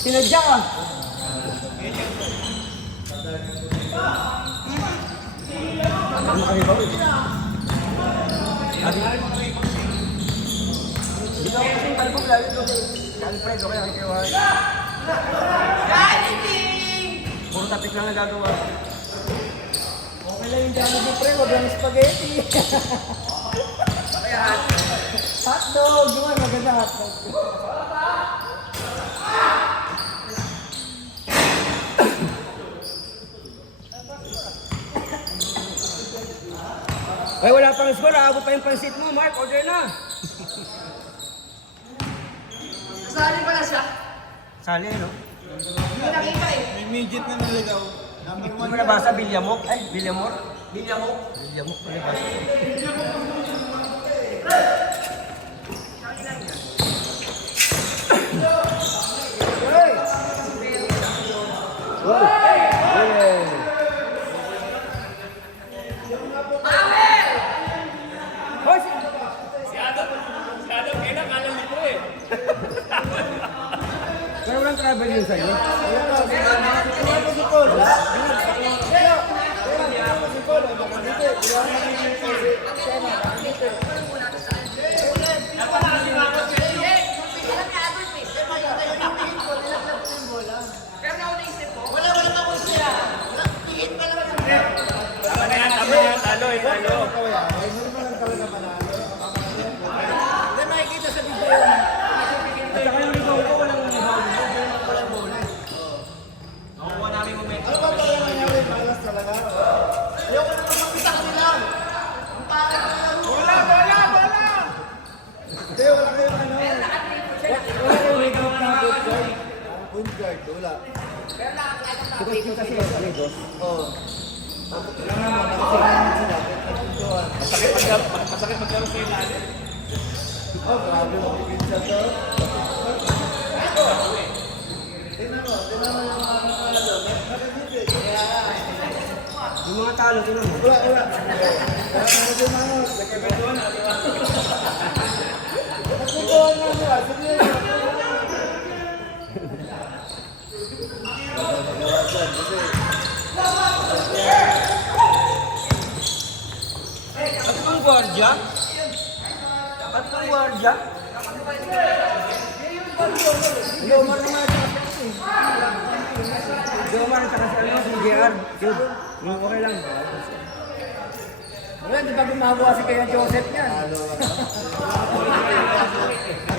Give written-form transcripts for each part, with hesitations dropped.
Sinadya ka. Ano kami ba? Dito ako kasing kalbog lalo ito. Alfredo kaya kay Kewan. Puro tapik lang nagagawa. Okay lang yung dami mo pre, wag lang spaghetti. Hotdog, yun maganda hotdog. Ay, wala pang score. Aabot pa yung pansit mo, Mark. Order na. Sali pala siya. Sali, no? Hindi ko nakita eh. May midget na nalagaw. Hindi mo nabasa Bilyamok? Ay, Bilyamor? Bilyamok? Bilyamok pa nabasa. Pero walang travel yun sa'yo? At saka yung ligaw ko, walang ligaw. Walang bola. Nakukuha namin momentum. Ano ba talaga nangyari? Malas talaga. Ayoko na makita kanila. Ang pangit na yan. Bola! Hindi, wala kayong ano. Wala kayong ligaw na good guard. Good guard, wala. Ito kasi yung amigos. Oo. Lang naman, nakasigahan sila. Masakit maglaro sa ilalim. Oh, grabe mo. Pipinsa to. Tingnan mo yung mga nakakalo. Nakakasipit. Yung mga talo, tinan mo. Wala. Kaya naman din mga nagkakatuan. Nagkakatuan na nila. Sige. At ang gwardiya? At ang gwardiya? Jomar naman siya kasi. Jomar at saka si ano, si JR. Yun. Okay lang. Wala, di ba gumagawa si kaya Joseph niyan?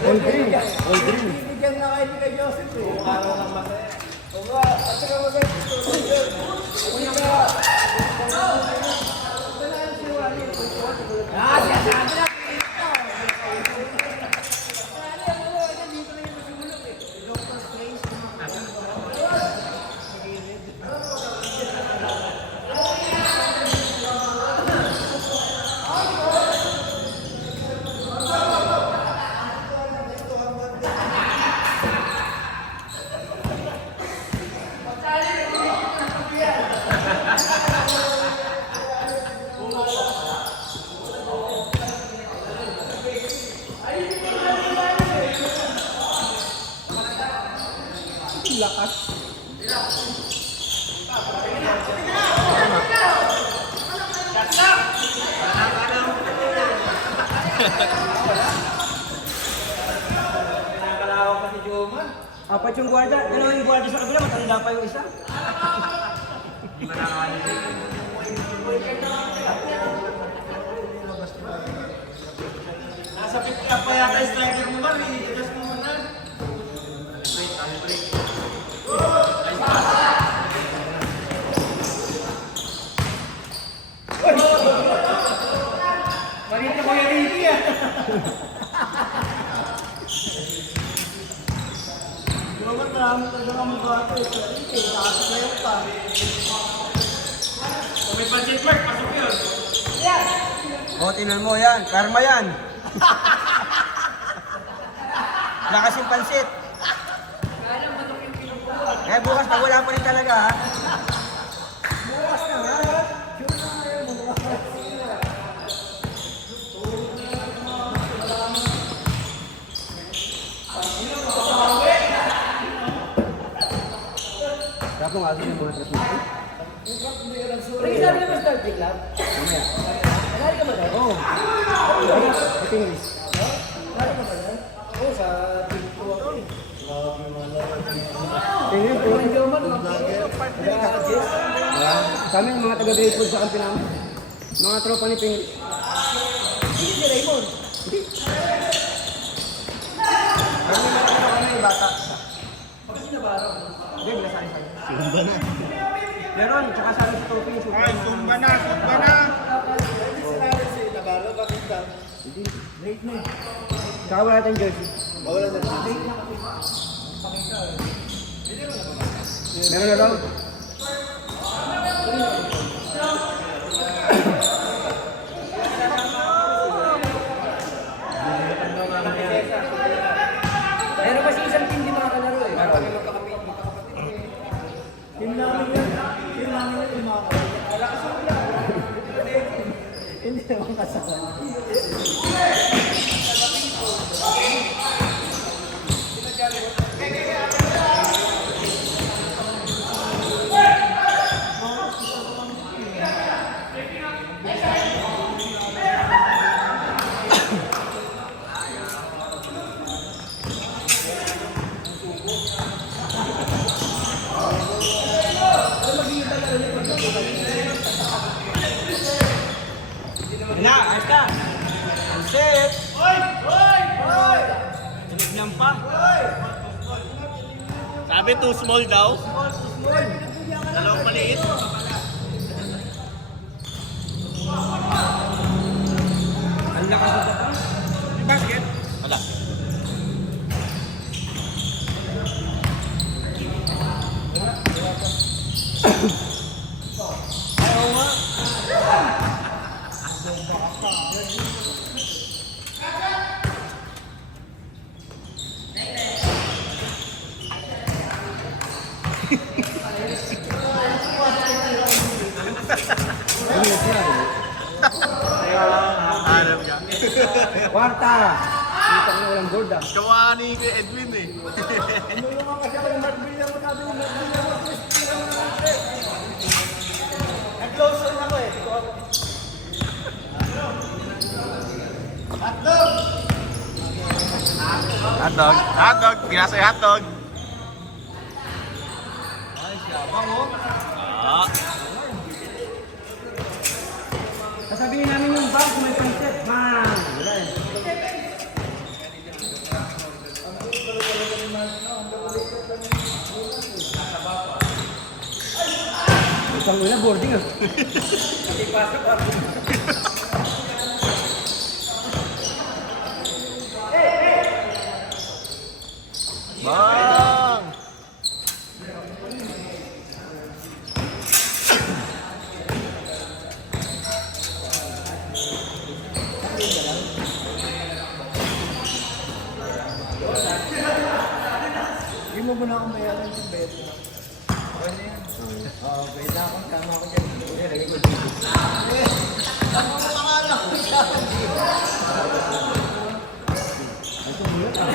All green. Bibigyan na kayo ni kay Joseph eh. At saka maganda. Sinasabi na. Lakas. Nakalawak pa si Joma. Apat yung gwardiya. Ano yung gwardiya sa kabila? Matanda pa yung isa. Nasa pick up pa yata yung striker mo ba? Just mo muna. Naman marami talaga kang magato eh. Nakasasayaw ka. Kung may budget mark, pasok yun. O, tinan mo yan. Karma yan. Lakas yung pansit. Eh, bukas pag wala pa rin talaga, ha? Bukas na nga. Sure na nga yun. Dapat nga asin yung mga trap natin. Sabi naman start pick lang. Mamaya. Nalari ka ba doon? Oo. Ito yung risk. Nalari ka ba doon? Oo, sa team 2 ako eh. Tingnan po. Hindi ko man, nag-adjust. Kami yung mga taga-grade food sa kampi namin. Mga tropa ni Pingris. Hindi si Raymond. Kami bata. Bakit sinabaro? Hindi, binasali-sali. Sumba na. Meron, tsaka sali sa trophy. Ay, sumba na, sumba na. Hindi. Late na eh. Tsaka wala tayong jersey. Wala na. Meron na daw. Meron kasi isang team di makakalaro eh. Team namin yan. Team namin yan, yung mga Hindi naman kasama. Wala, ayos ka. Set. Tinignan pa. Sabi too small daw. Dalawang maliit. Ang lakas na pa. May basket? Wala. Ayaw nga. Alam ka. Kwarta. Kita mo walang board, ah. Kawa ni Edwin eh. ano yung mga kasi yung Markville mo natin, yung Markville mo. Nag-close rin ako eh. Di ko ako. Hotdog! Hotdog. Hotdog. Pinasa yung hotdog. Ay, siyabang, oh. Ah. Sasabihin namin yung bag kung may pansit. Man! Wala eh. Isang wala boarding ah. Bang! Hindi mo muna akong mayaran yung bet. Ano yan? Oo, bet na akong tama ko dyan. Lagay ko dito. Ako mo pangalan ko siya. Ito mulat ah.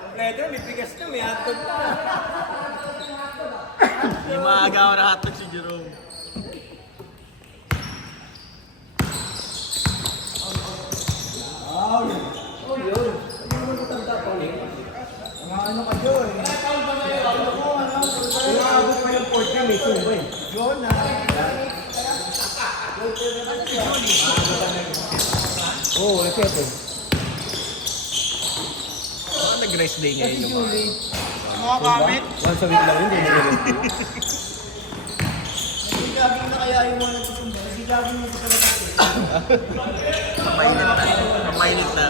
Kompleto, may bigas na, may hotdog na. Yung mga agaw na hotdog si Jerome. Oh, yun. Hindi naman matanda pa ulit. Mga ano ka dyan? Kung nakabot pa yung port niya, may sumbo eh. Yun na. Oo, oh, reset eh. rest day ngayon yung mga. Mga kamit. Once a week lang yun, hindi nila. Hindi laging na kaya yung mga nagsusumbong. Hindi laging na sa Mainit na.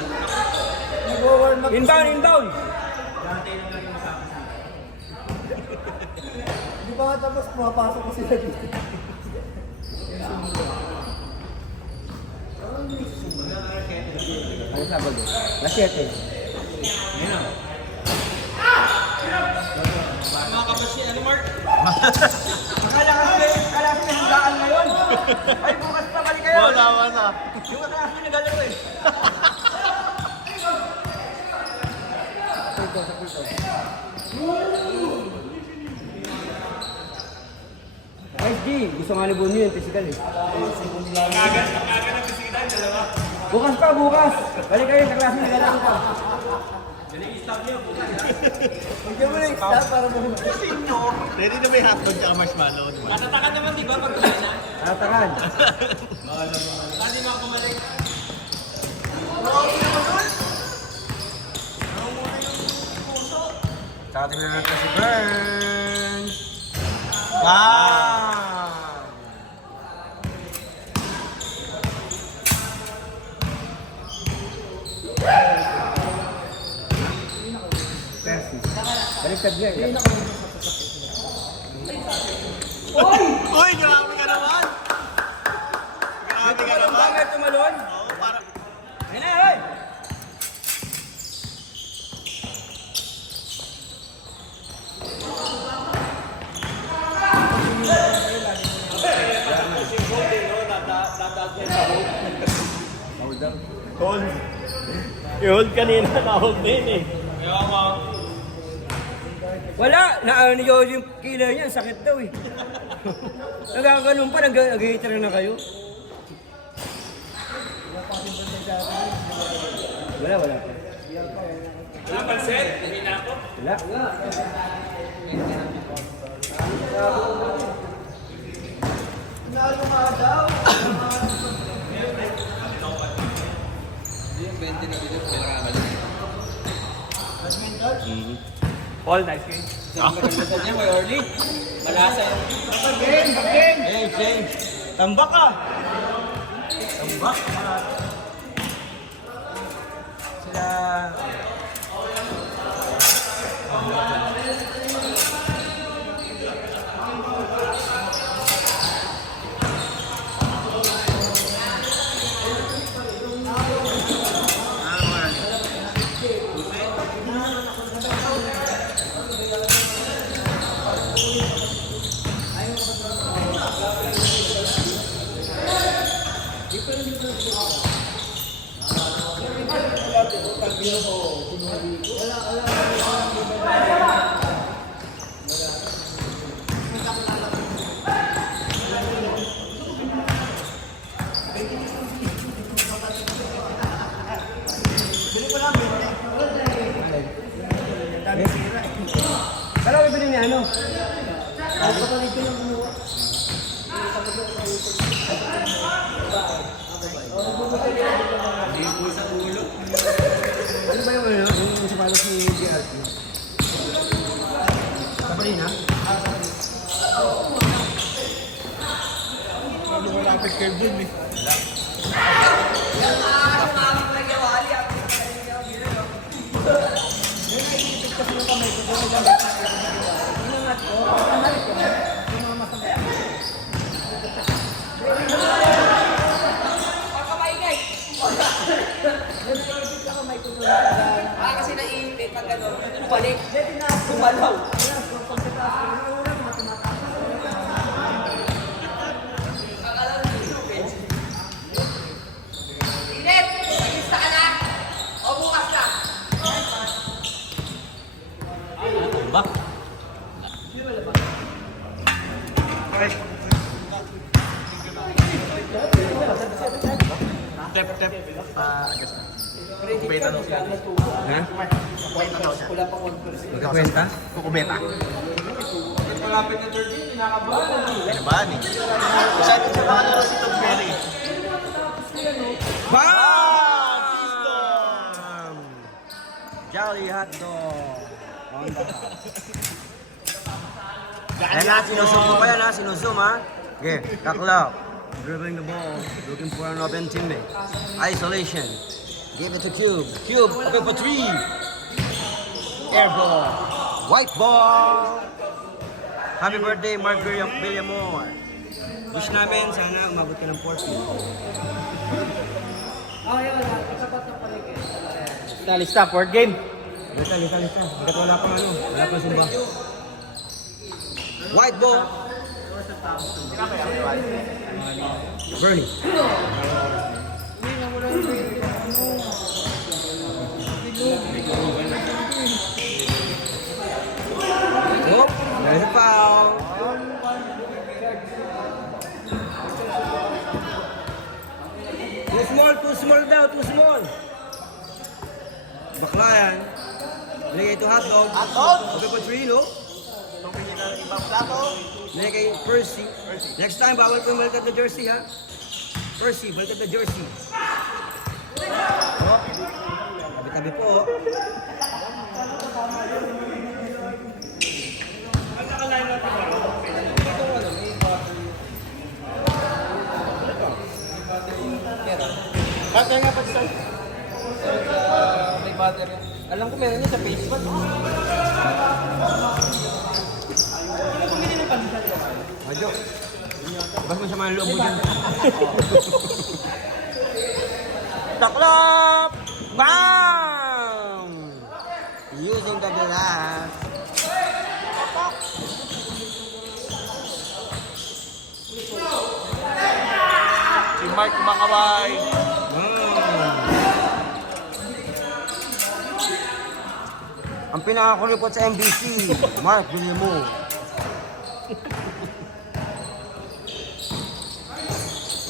Nag-warm up. Inbound, inbound! Di ba nga tapos pumapasok ko sila dito? Ano Sabado? Last 7. Mga kapatid, ano Mark? Akala kasi may handaan ngayon. Ay, bukas pa balik kayo. Wala. Yung akala kasi nagalaw eh. Guys, G, gusto nga ni Bonnie yung physical eh. Bukas pa, bukas! Balik kayo sa klase, nagalaw ka. Hindi mo na i-stop para mo. Ready na ba yung hotdog tsaka marshmallow? Matatakan naman, di ba? Pag kumain na. Tatakan. Hindi mga kumalik. Tsaka tingnan natin si Burns. Bam! Percy. Baliktad niya eh. Uy, grabe ka naman! Grabe ka naman! Bakit tumalon? Oo, para... Ayun na, hoy! Hold. I-hold kanina, na-hold din eh. Wala! Naano yung killer niya, sakit daw eh. Nagkakaroon pa, nag-hater na kayo. Wala pa. Wala pansin? Humina ako. Wala. Nalo nga daw. Paul, nice game. Magandang niya, may early. Malasa yung... Again! Hey, James. Tambak ka! Tambak? Sila... Kala ko ibili niya ano? Ano ba yung ano? Yung sapatos ni JRT? Kaparina? Malapit kayo dun eh. Kasi naiinit pag gano'n, balik, sumalaw. Init! Magista ka na! O bukas na! Tambak? Tep. Agas na. Kukubeta daw siya. Ha? Kukubeta daw siya. Magkakwenta? Kukubeta. Malapit na 13, pinakabahan. Kinabahan eh. Excited siya makalaro si Tom Ferry. Bam! Piston! Jolly hotdog. On the hot. Ayan na, sinusum ko pa yan ha, sinusum ha. Okay, taklap. Dribbling the ball, looking for an open teammate. Isolation. Give it to Cube. Cube, open for 3. Air ball. White ball. Happy birthday, Mark Villamor. Wish namin, sana umabot ka ng 40. Oh, yun. Sapat na paligid. Lista, fourth game. Lista. Hanggat wala pang ano, wala pang sumba. White ball. Bernie. Oh, there's a foul. Too small daw, too small. Bakla yan. Lagay ito hotdog. Hotdog? Okay po 3, no? Ibang plato. Lagay kay Percy. Next time, bawal ko baliktad na jersey, ha? Percy, baliktad na jersey. Oh. Tabi-tabi po, oh. Kaya nga pa sa May battery. alam ko meron yun sa Facebook. Medyo. Bas mo siya mga loob mo dyan. Taklap! Bam! Using the glass. Si Mark Makaway. Ang pinakakuripot sa MBC, Mark Villamor.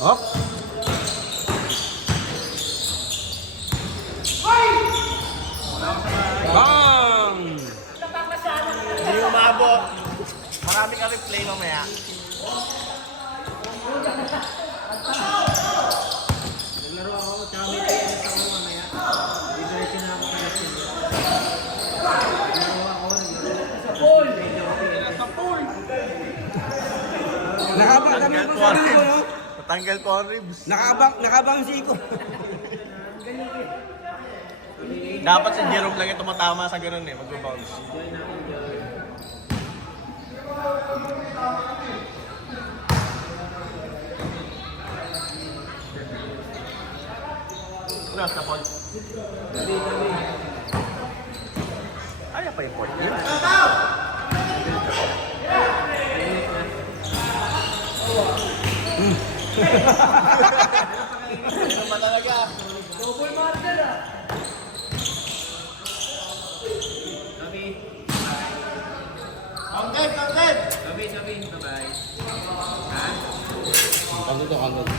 Up. Bang! Hindi umabot. Marami kami play mamaya. Naglaro ako, tsaka may tennis ako mamaya. Didiretso na ako sa team. Naglaro ako, Sa pool! Nakabang kami po sa Iko, no? Natanggal ko ang ribs. Nakabang si Iko. Dapat si Jerome lang yung tumatama sa ganun eh, mag-bounce. Ano sa point? Kaya pa yung point. Ano ba talaga? Double marker ah! Counted! bye-bye. Counted.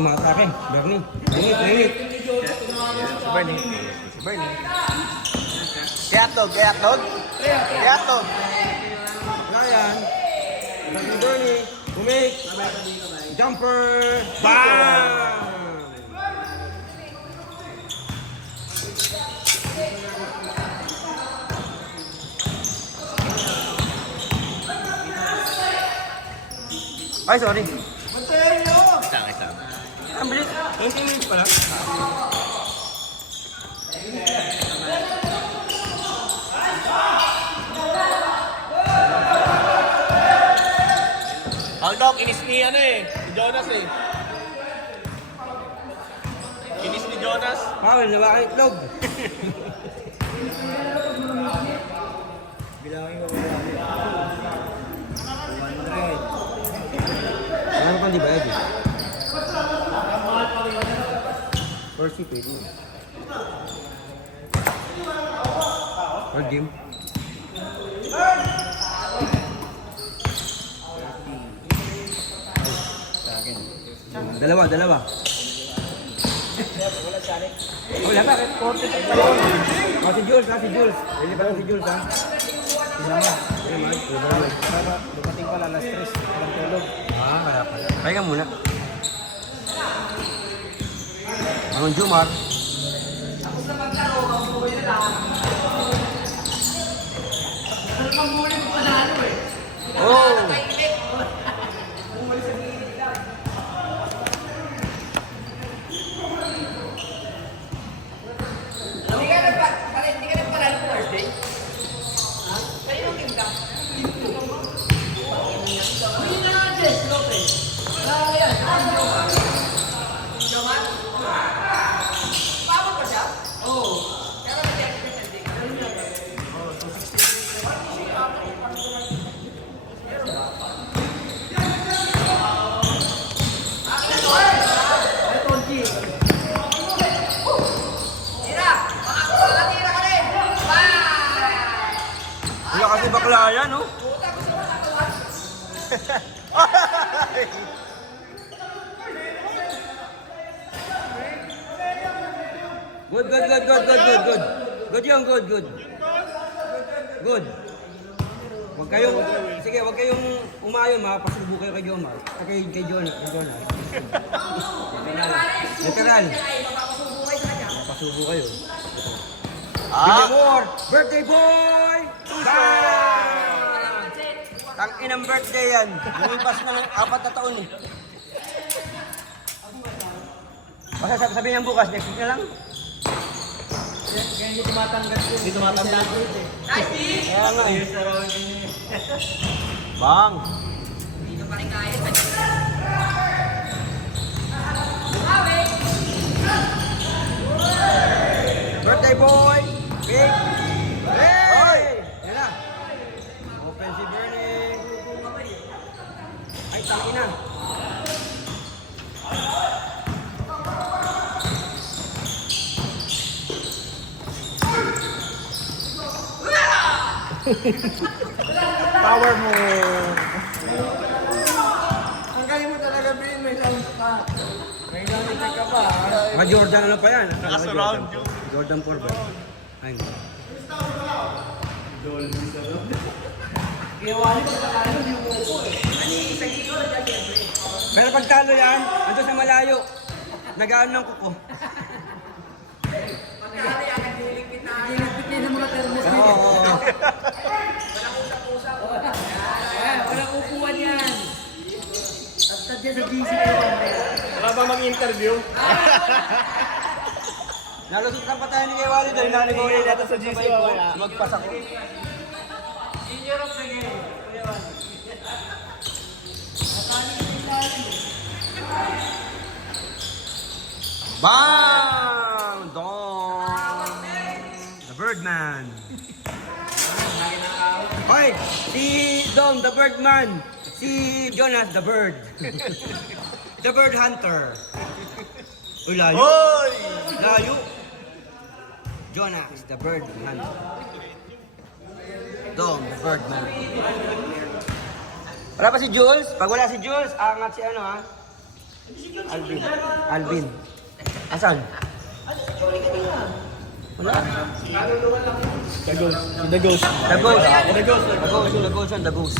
Matake. Bernie. Ingit. Si Bernie. Kayatog. Ryan. Bernie. Bumik. Jumper. Bam! Ay, sorry. Ang bilis. 20 minutes pala. Aldo, kinis ni si Jonas eh. Kinis ni Jonas. Bawal, nawakan itlog. Bilangin ko ba? 200. Ano pang di bayad eh? Percy, pwede mo. Third game. Dalawa. Wala ba? 40 pa yun. Si Jules. Pwede pa si Jules ha. Dumating pala alas 3. Walang tulog. Kaya pala. Pahinga muna. Ang Jumar. Oh! Hindi ka nagpala ng Thursday? Ha? Kayo ng team ka? Naman? Pabot pa siya? Oo. Kaya ba nag-text ka sa Tira! Tira ka rin! Wala kasi bakla yan, no? Good. Good yung good. Good. Huwag kayong umayon, makapasubo kayo kay Jomar. Kay Jonah. Literal. Mapasubo kayo. More! Birthday boy! Bang! Tang-inang birthday yan. Lumipas na ng 4 na taon eh. Basta sabihin niyan bukas, next week na lang. Kaya hindi tumatanggal yun. Hindi tumatanggal yun. Kaya nga eh. Bang! Dito pa rin kaya. Birthday boy! Big! Hey! Yan na. Offensive burning. Ay, tangina. Power mo. Ang galing mo talaga, Bin. May sound pa. May sound effect ka pa. Mga Jordan ano pa yan? Nakasurround yun. Jordan 4 ba? Ay, hindi. Kaya wali pag nakalo, hindi mo upo eh. Pero pag talo yan, ando sa malayo. Nag-ano ng kuko. Giligpit niya ng mga termos. Oo. Walang upuan yan. Tapos dyan sa GC kayo mamaya. Wala ba mag-interview? Nalusot na pa tayo ni Kay Wally dahil nanigaw ulit natin sa GC ko. Magpasak ko. Bang! Dong! The Birdman. Hoy! Si Dom, the Birdman. Si Jonas, the Bird. The Bird Hunter. Uy, layo. Hoy! Layo. Jonas, the Bird Hunter. Dom, the Birdman. Wala pa si Jules? Pag wala si Jules, angat si ano ha? Alvin. Asan? Wala. The Ghost. The Ghost. The Ghost. The Ghost. The Ghost.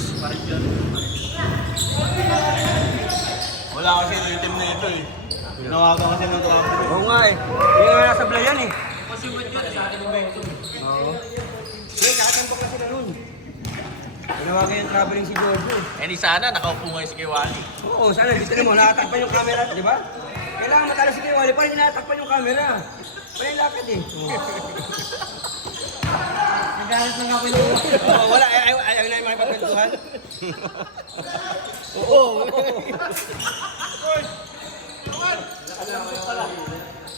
Wala kasi yung item na ito eh. Pinawagan kasi ng traffic. Oo nga eh. Yung nga nasa Blayan eh. Oo. Hindi, kakatambak na sila nun. Pinawagan yung traveling si Giorgio eh. Eh di sana, nakaupo ngayon si Kiwali. Oo, sana dito mo, nakatakpan yung camera, di ba? Kailangan matalo si Kiwali, pa rin nakatakpan yung camera. Pa rin lakad eh. Naghahanap ng ako yung Oo, wala, ayaw na yung makipagkwentuhan. Oo.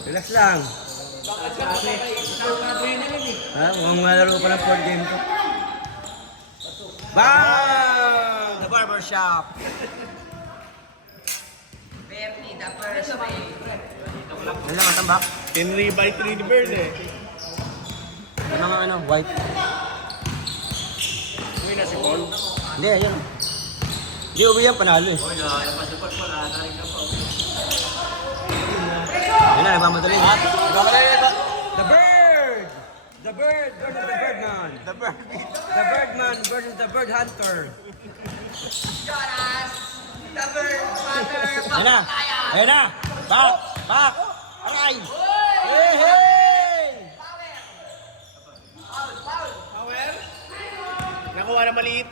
Relax lang. Ha? Huwag malaro pa ng 4 game ko. Bang! The barbershop. Bernie, the first way. Ano lang ang tambak? 10 by 3 ni Bird eh. Ano nga ano, white. Uy na si Paul. Hindi, ayun. Hindi, uwi yan, panalo eh. Yun na, nagmamadali. The Bird! The Bird versus the Birdman. The Bird. The Birdman versus the Bird Hunter. Jonas! The bird, mother, Ayan na! papaya! Ayan na! Back! Back! Aray! Hey! Hey! Power. Nakuha na maliit.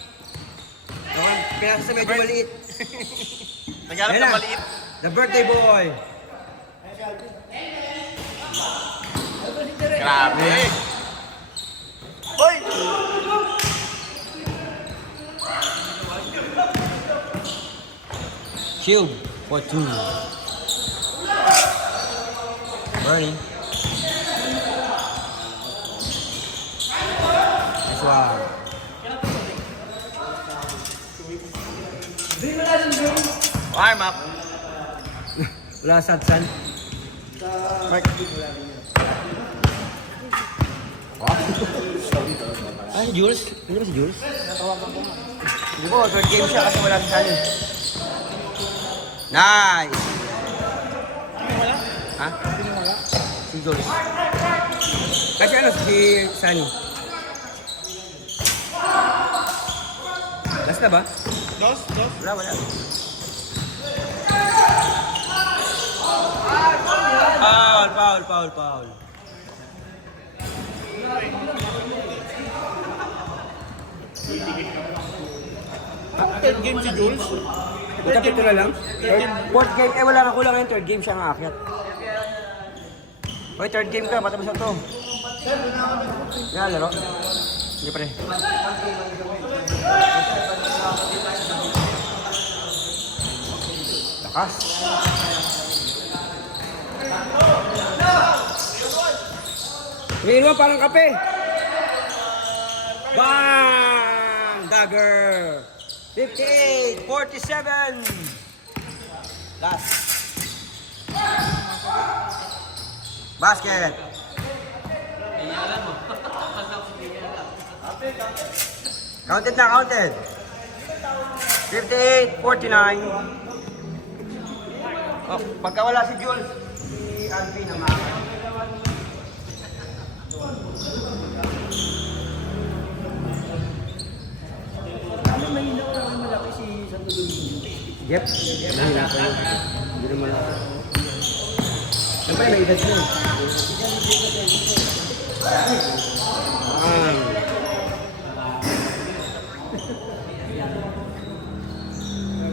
Pinasa sa medyo maliit. Naghanap Ayan na na. maliit. The birthday boy. Grabe. Hoy! Shield for 2. Burning. Nice one. Warm up. Wala satsan. Mark. Ah, si Jules? Hindi ba si Jules? Hindi po, third game siya kasi wala si Sunny. Nice! Ha? Si Jules. Kasi ano, si Sunny. Last na ba? Dos. Wala. Foul. Third game si Jules. Ito na lang? Fourth game, wala na kulang ngayon. Third game siya nga akyat. Hoy, third game ka, matapos na to. Yan, laro. Hindi pa rin. Takas. Ngayon mo, parang kape. Bang! Dagger! 58, 47. Last. Basket. Counted na, counted. 58, 49. Oh, pagka wala si Jules, si Alvin naman. Yep. Mahina pa yun. Hindi naman. Siyempre, may edad mo.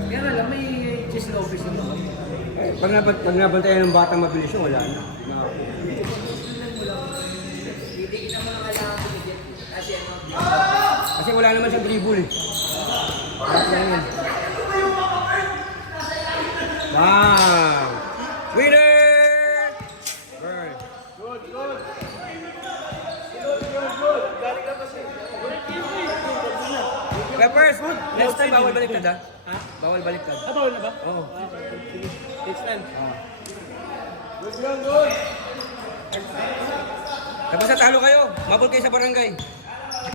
Kaya nga lang, may chess office naman. Pag nabantayan ng batang mabilis yun, wala na. Kasi wala naman siyang dribble eh. Wow! Winner! Burn. Peppers, next time bawal baliktad ha? Bawal baliktad. Bawal na ba? Oo. Next time. Tapos natalo kayo, mabol kayo sa barangay.